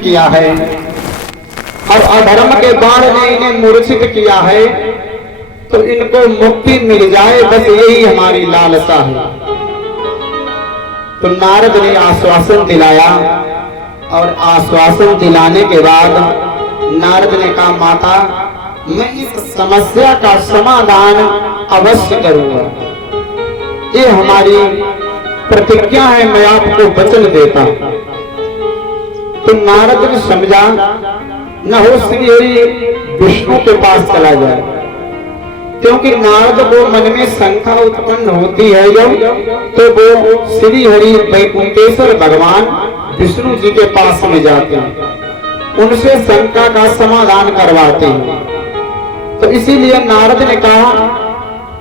किया है और अधर्म के बाण ने इन्हें मूर्छित किया है, तो इनको मुक्ति मिल जाए, बस यही हमारी लालसा है। तो नारद ने आश्वासन दिलाया और आश्वासन दिलाने के बाद नारद ने कहा, माता मैं इस समस्या का समाधान अवश्य करूंगा, ये हमारी प्रतिज्ञा है, मैं आपको वचन देता। तो नारद ने समझा न हो श्री हरि विष्णु के पास चला जाए, क्योंकि नारद को मन में शंका उत्पन्न होती है जब, तो वो श्री हरि वैकुंठेश्वर भगवान विष्णु जी के पास में जाते हैं, उनसे शंका का समाधान करवाते हैं। तो इसीलिए नारद ने कहा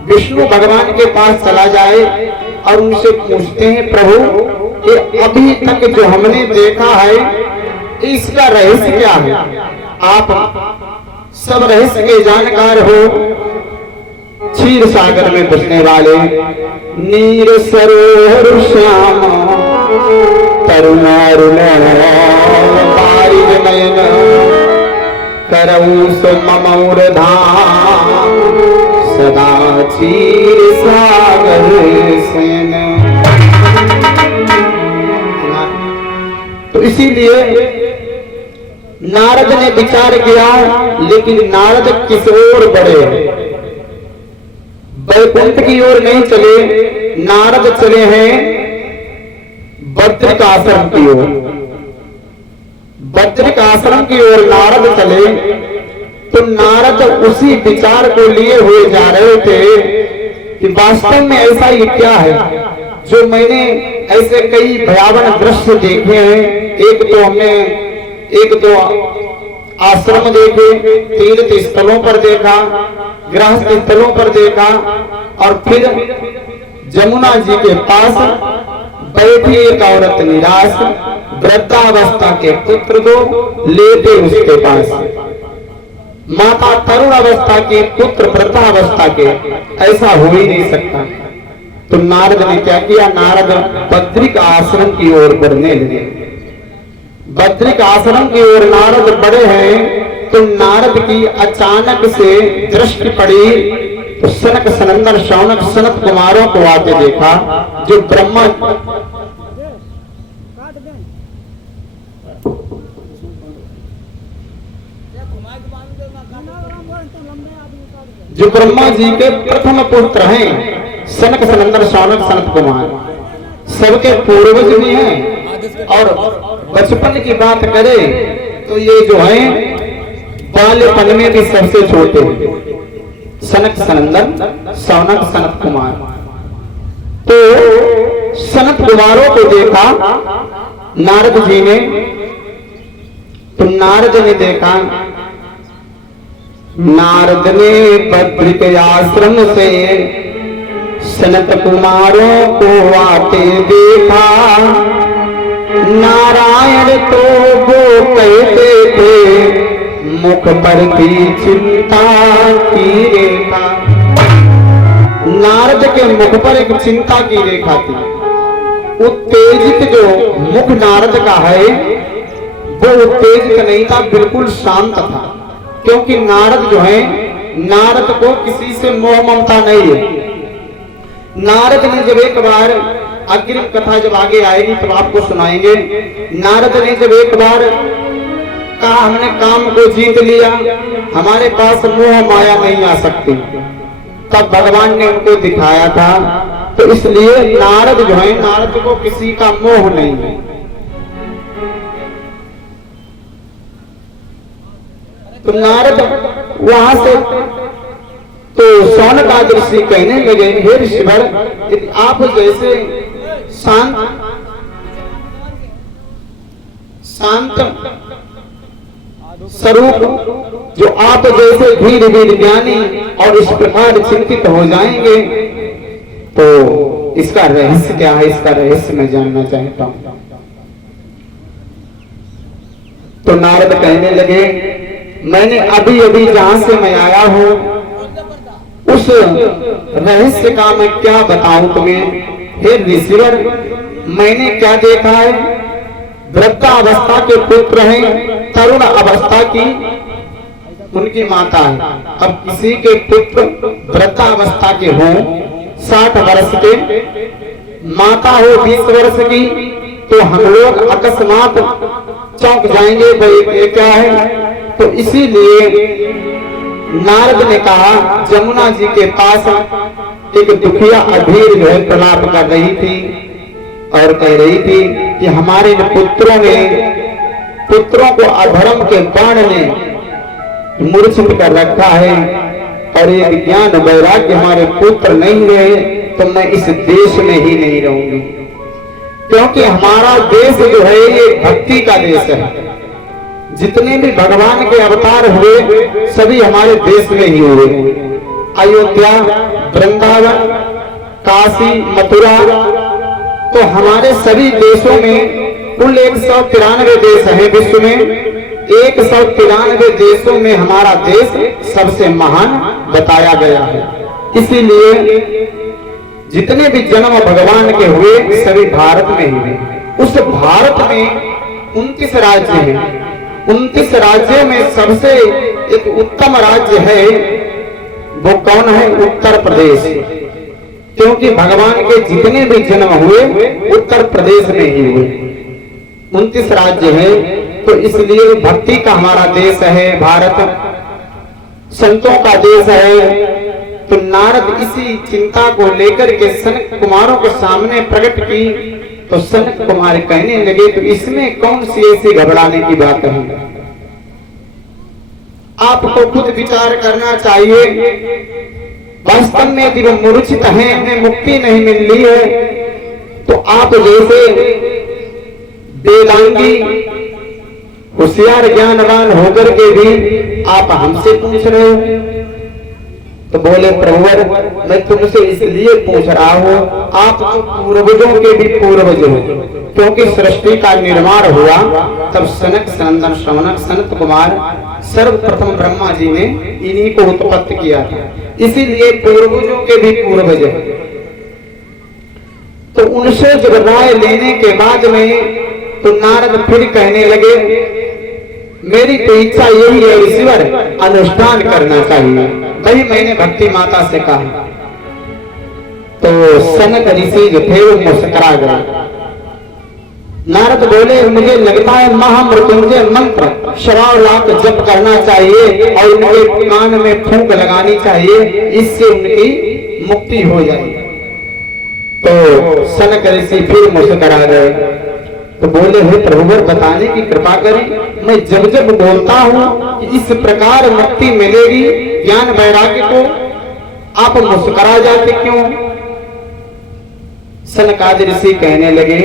विष्णु भगवान के पास चला जाए और उनसे पूछते हैं, प्रभु ये अभी तक जो हमने देखा है इसका रहस्य क्या है? आप सब रहस्य के जानकार हो। क्षीर सागर में बसने वाले नीर सरोवर श्याम तरुण बारिज नयन करऊ ममौर धाम सदा क्षीर सागर सेन। तो इसीलिए नारद ने विचार किया, लेकिन नारद किस ओर बढ़े? वैकुंठ की ओर नहीं चले, नारद चले हैं बद्रिक आश्रम की ओर। बद्रिक आश्रम की ओर नारद चले, तो नारद उसी विचार को लिए हुए जा रहे थे कि वास्तव में ऐसा ही क्या है जो मैंने ऐसे कई भयावह दृश्य देखे हैं। एक तो आश्रम देखे, तीर्थ स्थलों पर देखा, गृहस्थ स्थलों पर देखा, और फिर जमुना जी के पास बैठी एक औरत निराश, वृद्धावस्था के पुत्र को लेते उसके पास, माता तरुण अवस्था के पुत्र वृद्धावस्था के, ऐसा हो ही नहीं सकता। तो नारद ने क्या किया? नारद बद्रिक आश्रम की ओर बढ़ने लगे। बद्रिक आश्रम की ओर नारद बढ़े हैं, तो नारद की अचानक से दृष्टि पड़ी, तो सनक सनंदन शौनक सनत कुमारों को आते देखा, जो ब्रह्मा जी के प्रथम पुत्र हैं, सनक सनंदन शौनक सनत कुमार, सबके पूर्वज भी हैं। और बचपन की बात करें तो ये जो है बाल्यपन में भी सबसे छोटे, सनक सनंदन शौनक सनत कुमार। तो सनत कुमारों को देखा नारद जी ने, तो नारद ने देखा, नारद ने बद्रिक आश्रम से सनत कुमारों को आते देखा। नारायण तो वो कहते थे मुख पर भी चिंता की रेखा। नारद के मुख पर एक चिंता की रेखा थी। उत्तेजित जो मुख नारद का है वो उत्तेजित नहीं था, बिल्कुल शांत था, क्योंकि नारद जो है, नारद को किसी से मोह ममता नहीं है। नारद ने जब एक बार, अग्रिम कथा जब आगे आएगी तब आपको सुनाएंगे, नारद ने जब एक बार कहा हमने काम को जीत लिया, हमारे पास मोह माया नहीं आ सकती, तब भगवान ने उनको दिखाया था। तो इसलिए नारद जो है, नारद को किसी का मोह नहीं है। तो नारद वहां से तो शौनक ऋषि कहने लगे, हे ऋषिवर, यदि आप जैसे शांत स्वरूप, जो आप जैसे धीरे धीरे ज्ञानी और इस प्रकार चिंतित हो जाएंगे, तो इसका रहस्य क्या है? इसका रहस्य मैं जानना चाहता हूं। तो नारद कहने लगे, मैंने अभी अभी जहां से मैं आया हूं उस रहस्य का मैं क्या बताऊं तुम्हें? हे ऋषिवर, मैंने क्या देखा है? वृद्धावस्था के पुत्र हैं, तरुण अवस्था की उनकी माता है। अब किसी के पुत्र वृद्धावस्था के हों, 60 वर्ष के, माता हो 20 वर्ष की, तो हम लोग अकस्मात चौंक जाएंगे भाई ये क्या है। तो इसीलिए नारद ने कहा, जमुना जी के पास एक दुखिया अधीर जो है प्रलाप कर रही थी और कह रही थी कि हमारे पुत्रों को अधर्म के बाण ने मूर्छित कर रखा है और ये ज्ञान वैराग्य हमारे पुत्र नहीं रहे तो मैं इस देश में ही नहीं रहूंगी, क्योंकि हमारा देश जो है ये भक्ति का देश है। जितने भी भगवान के अवतार हुए सभी हमारे देश में ही हुए। अयोध्या, वृंदावन, काशी, मथुरा, तो हमारे सभी देशों में कुल 193 देश हैं विश्व में। 193 देशों में हमारा देश सबसे महान बताया गया है। इसीलिए जितने भी जन्म भगवान के हुए सभी भारत में ही हुए। उस भारत में 29 राज्य हैं। 29 राज्यों में सबसे एक उत्तम राज्य है, वो कौन है? उत्तर प्रदेश। क्योंकि भगवान के जितने भी जन्म हुए उत्तर प्रदेश में ही हुए। 29 राज्य है, तो इसलिए भक्ति का हमारा देश है भारत, संतों का देश है। तो नारद इसी चिंता को लेकर के सनक कुमारों के सामने प्रकट की, तो सनक कुमार कहने लगे तो इसमें कौन सी ऐसी घबराने की बात है? आपको खुद विचार करना चाहिए। वास्तव में यदि वो मूर्छित हैं, उन्हें मुक्ति नहीं मिल रही है, तो आप जैसे वेदांगी होशियार ज्ञानवान होकर के भी आप हमसे पूछ रहे हो। तो बोले प्रभुवर, मैं तुमसे इसलिए पूछ रहा हूँ, आप तो पूर्वजों के भी पूर्वज हो, क्योंकि सृष्टि का निर्माण हुआ तब सनक सनंदन शौनक सनत कुमार सर्वप्रथम ब्रह्मा जी ने इन्हीं को उत्पत्ति किया था। इसीलिए पूर्वजों के भी पूर्वज है। तो उनसे जब राय लेने के बाद में तो नारद फिर कहने लगे, मेरी तो इच्छा यही है ईश्वर, अनुष्ठान करना चाहिए। वही मैंने भक्ति माता से कहा। तो सनक ऋषि जो थे वो मुस्कुरा गए। नारद बोले, मुझे लगता है महामृत्युंजय मंत्र 100 लाख जप करना चाहिए और उनके कान में फूंक लगानी चाहिए, इससे उनकी मुक्ति हो जाए। तो सनक ऋषि फिर मुस्कुरा गए। तो बोले, हे प्रभुवर बताने की कृपा करें, मैं जब जब बोलता हूँ कि इस प्रकार मुक्ति मिलेगी ज्ञान वैराग्य को, आप मुस्कुरा जाते क्यों? सनकादि ऋषि कहने लगे,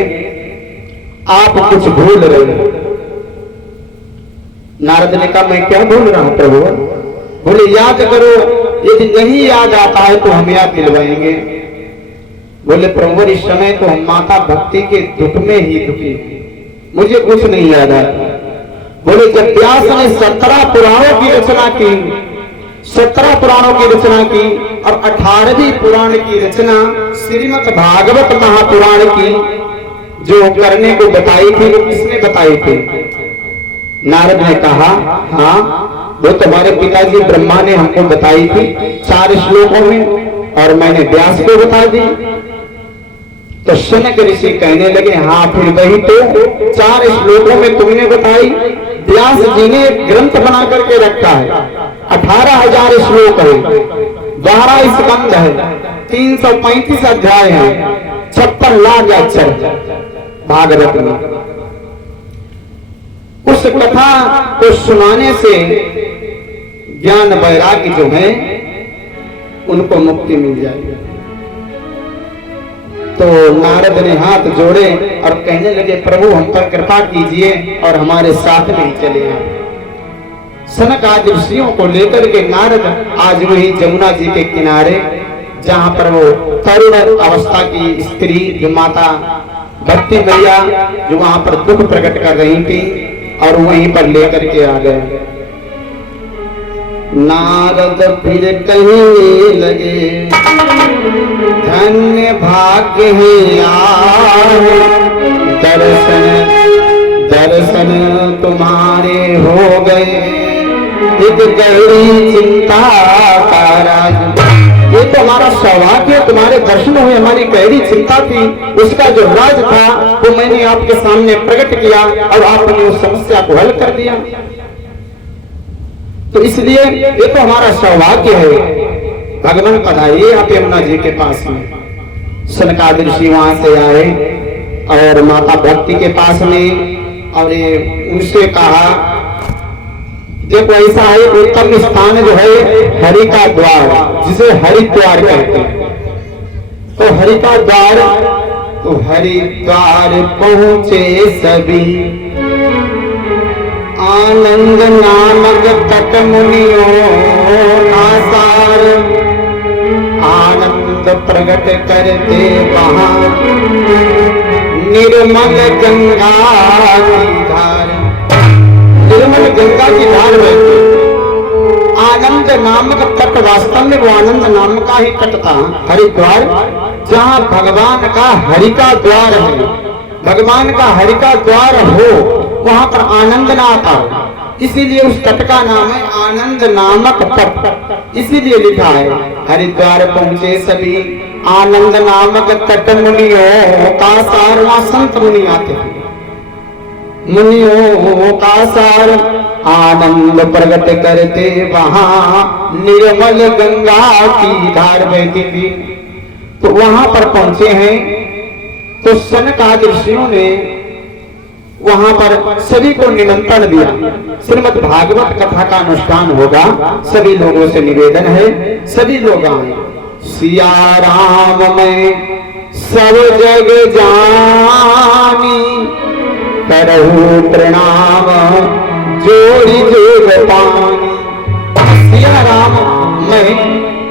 आप कुछ भूल रहे हो। नारद ने कहा, मैं क्या भूल रहा हूं प्रभु? बोले, याद करो, यदि नहीं याद आता है तो हम याद दिलवाएंगे। बोले, प्रभु इस समय तो हम माता भक्ति के दुख में ही दुखी, मुझे कुछ नहीं याद आता। बोले, जब व्यास ने 17 पुराणों की रचना की, 17 पुराणों की रचना की और 18वीं पुराण की रचना श्रीमद् भागवत महापुराण की जो करने को बताई थी, वो किसने बताई थी? नारद ने कहा, हाँ, वो तुम्हारे पिताजी ब्रह्मा ने हमको बताई थी 4 श्लोकों में, और मैंने व्यास को बता दी। तो सनक ऋषि कहने लगे, हाँ फिर वही तो 4 श्लोकों में तुमने बताई। व्यास जी ने ग्रंथ बना करके रखा है, 18,000 श्लोक है, 12 स्कंद है, 335 अध्याय है, 56 लाख अक्षर भागवत में। उस कथा को सुनाने से ज्ञान वैराग्य जो है उनको मुक्ति मिल जाएगी। तो नारद ने हाथ जोड़े और कहने लगे, प्रभु हम पर कृपा कीजिए और हमारे साथ में ही चले आए। सनक आदि ऋषियों को लेकर के नारद आज वही जमुना जी के किनारे, जहां पर वो तरुण अवस्था की स्त्री जो माता भक्ति मैया जो वहां पर दुख प्रकट कर रही थी, और वहीं पर लेकर के आ गए। नारद फिर कहने लगे, धन्य भाग्य है यार, दर्शन दर्शन तुम्हारे हो गए, एक गहरी चिंता का राज। ये तो हमारा सौभाग्य, तुम्हारे दर्शन हुए, हमारी गहरी चिंता थी, उसका जो राज था वो मैंने आपके सामने प्रकट किया और आपने उस समस्या को हल कर दिया। तो इसलिए ये तो हमारा सौभाग्य है। भगवान पधारिए आप यमुना जी के पास में। सनकादिक ऋषि वहां से आए और माता भक्ति के पास में, और उनसे कहा देखो ऐसा है, उत्तम स्थान जो है हरि का द्वार, जिसे हरिद्वार कहते हैं। तो हरि का द्वार, तो हरिद्वार पहुंचे सभी, आनंद नामक तट मुनियों का सार, आनंद प्रकट करते वहां निर्मल गंगा की धार। निर्मल गंगा की धार बहती। आनंद नामक तट, वास्तव में वो आनंद नाम का ही तट था हरिद्वार, जहाँ भगवान का हरि का द्वार है। भगवान का हरि का द्वार हो, वहां पर आनंद ना आता, इसीलिए उस तट का नाम है आनंद नामक तट। इसीलिए लिखा है हरिद्वार पहुंचे सभी, आनंद नामक तट मुनियों का सार। वहां संत मुनि आते हैं, मुनियों का सार, आनंद प्रकट करते वहां निर्मल गंगा की धार बहती थी। तो वहां पर पहुंचे हैं, तो सनकादिक ऋषियों ने वहां पर सभी को निमंत्रण दिया। श्रीमद् भागवत कथा का अनुष्ठान होगा, सभी लोगों से निवेदन है सभी लोग आए। सिया राम में सब जग जानी, करहु प्रणाम जोड़ी जोग पानी। सिया राम में,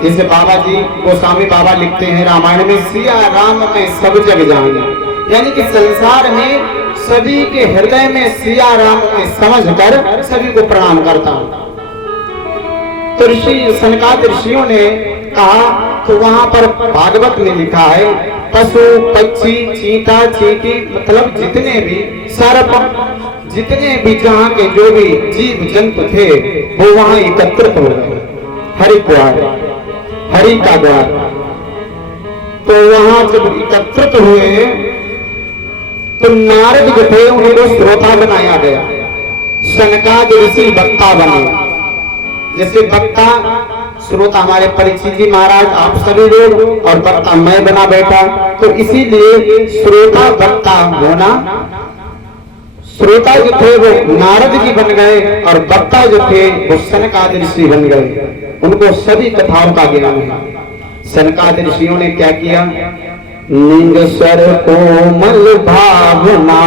जैसे बाबा जी गोस्वामी बाबा लिखते हैं रामायण में, सिया राम में सब जग जानी, यानी कि संसार में सभी के हृदय में सिया राम में समझकर सभी को प्रणाम करता हूं। तो ऋषि सनकादिक ऋषियों ने कहा, तो वहां पर भागवत में लिखा है पशु पक्षी चीता चींटी, मतलब जितने भी सर्प, जितने भी जहाँ के जो भी जीव जंतु थे वो वहां एकत्रित हो गए हरिद्वार, हरि का द्वार। तो वहां जब एकत्रित हुए तो नारद जो थे उनको श्रोता बनाया गया, सनकादिक ऋषि वक्ता बने। जैसे वक्ता श्रोता हमारे परीक्षित जी महाराज, आप सभी लोग, और वक्ता मैं बना बैठा। तो इसीलिए श्रोता वक्ता होना, श्रोता जो थे वो नारद जी बन गए और वक्ता जो थे वो सनकादिक ऋषि बन गए। उनको सभी कथाओं का ज्ञान है। सनकादिक ऋषियों ने क्या किया, लिंग स्वर कोमल भावना,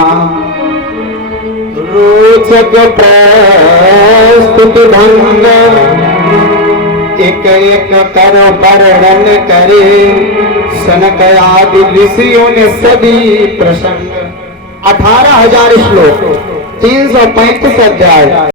रोचक प्रस्तुति ढंग, एक एक कर वर्णन करे, सनक आदि ऋषियों ने सभी प्रसंग। 18,000 श्लोक, 335 अध्याय।